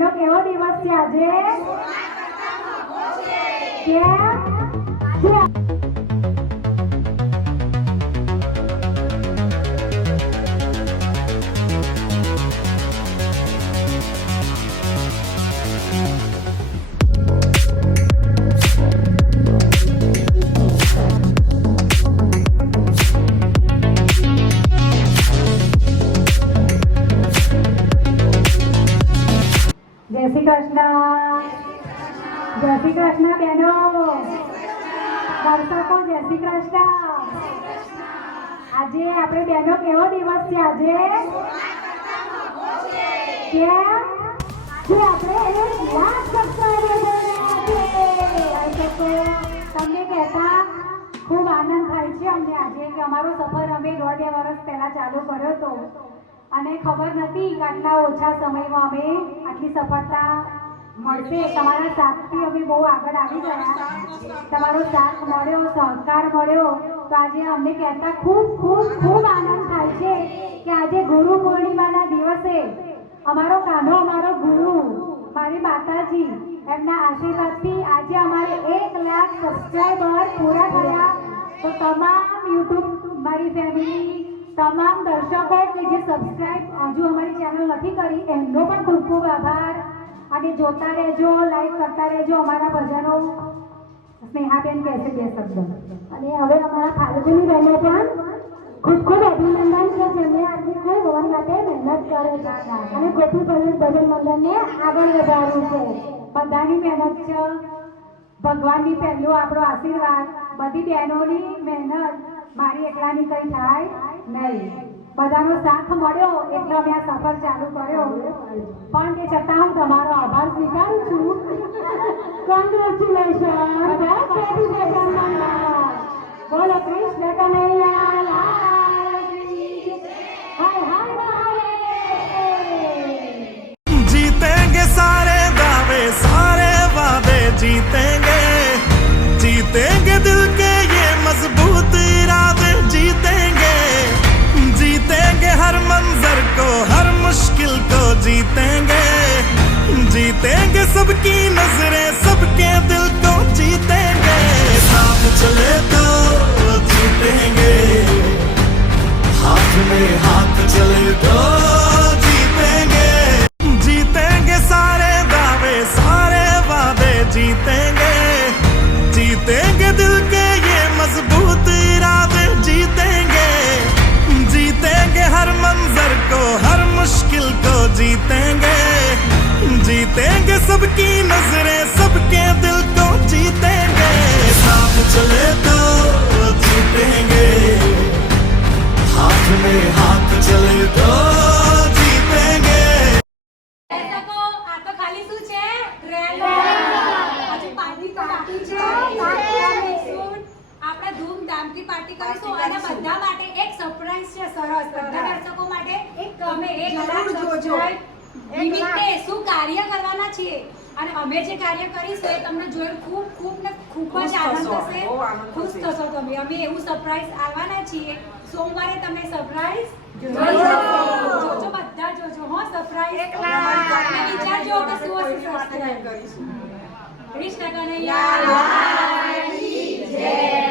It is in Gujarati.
બહેનો કેવો દિવસ છે આજે? કેમ? જય શ્રી કૃષ્ણ. જય શ્રી કૃષ્ણ બહેનો. દર્શકો જય શ્રી કૃષ્ણ. આજે આપણે બહેનો કેવો દિવસ છે આજે? કેમ? જે આપણે 1 લાખ તમને કહેતા ખૂબ આનંદ થાય છે અમને આજે કે અમારો સફર અમે 1.5 વર્ષ પહેલા ચાલુ કર્યો હતો અને ખબર નથી કે આટલા ઓછા સમયમાં અમે આટલી સફળતા મળશે. તમારા સાથથી અમે બહુ આગળ આવી ગયા. તમારો સાથ મળ્યો, સહકાર મળ્યો, તો આજે અમને કહેતા ખૂબ ખૂબ ખૂબ આનંદ થાય છે કે આજે ગુરુ પૂર્ણિમાના દિવસે અમારો કાનો, અમારો ગુરુ, મારી માતાજી, એમના આશીર્વાદથી આજે અમારે 1 લાખ સબસ્ક્રાઈબર પૂરા થયા. તો તમામ યુટ્યુબ મારી ફેમિલી, તમામ દર્શકો કે જે સબસ્ક્રાઇબ હજુ અમારી ચેનલ નથી કરી એમનો પણ ખૂબ ખૂબ આભાર. અને જોતા રહેજો, લાઈક કરતા રહેજો અમારા ભજનો. સ્નેહાબેન કહેશે 2 શબ્દ. અને હવે અમારા ફાલ્ગુની બહેનો પણ ખૂબ ખૂબ અભિનંદન કે જેમને આજે કોઈ ભવન માટે મહેનત કરે છે અને ગોપી ભજન મંડળને આગળ વધાર્યું છે. બધાની મહેનત છે, ભગવાનની પહેલો આપણો આશીર્વાદ, બધી બહેનોની મહેનત, મારી એકલાની કંઈ થાય નહીં. બધાનો સાથ મળ્યો એટલે અમે આ સફર ચાલુ કર્યો. પણ તે છતાં હું તમારો આભાર સ્વીકારું છું. કોંગ્રેચ્યુલેશન. બોલો કૃષ્ણ કનૈયા લાલ કી. હાય હાય जीतेंगे सारे दावे सारे वादे जीतेंगे, जीतेंगे दिल के ये मजबूत इरादे जीतेंगे, जीतेंगे हर मंजर को हर मुश्किल को जीतेंगे, जीतेंगे सबकी नजरें सबके दिल को जीतेंगे, साथ चले तो जीतेंगे, हाथ में हाथ चले तो जीतेंगे, जीतेंगे सारे दावे सारे वादे जीतेंगे, जीतेंगे दिल के ये मजबूत इरादे जीतेंगे, जीतेंगे हर मंजर को हर मुश्किल को जीतेंगे, जीतेंगे सबकी नजरें सबके दिल को जीतेंगे, साथ चले तो जीतेंगे, हाथ में हाथ चले तो जीतेंगे। આપણે ધૂમધામથી પાર્ટી કરીશું અને બધા માટે એક સરપ્રાઈઝ છે સરસ. બધા દર્શકો માટે અમે 1 લાખ સબસ્ક્રાઇબ નિમિત્તે શું કાર્ય કરવાના છીએ અને અમે જે કાર્ય કરીશું એ તમને જોઈને ખૂબ ખૂબ ને ખૂબ જ આનંદ થશે, ખુશ થશો તમે. અમે એવું સરપ્રાઈઝ આવવાના છીએ. સોમવારે તમે સરપ્રાઈઝ જોજો, બધા જોજો હો સરપ્રાઈઝ. અને વિચારજો કે શું હશે સબસ્ક્રાઇબ કરીશું. કૃષ્ણ કનૈયા લાલ કી જય.